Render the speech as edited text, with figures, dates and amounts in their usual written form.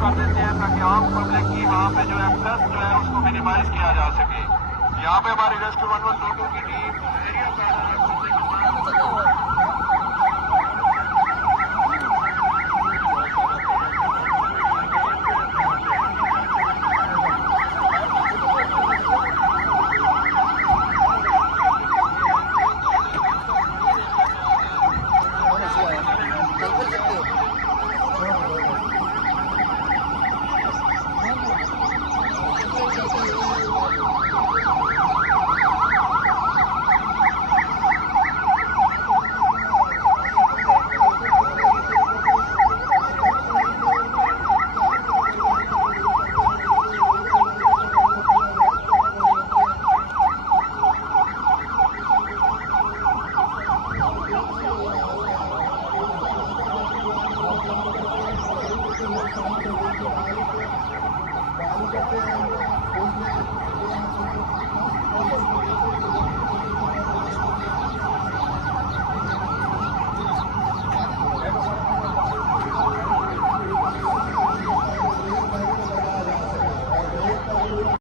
कर देते हैं ताकि आम पब्लिक की वहाँ पे जो एक्सेस जो है उसको मिनिमाइज किया जा सके। यहाँ पे हमारी रेस्क्यू 112 की टीम एरिया गार्डन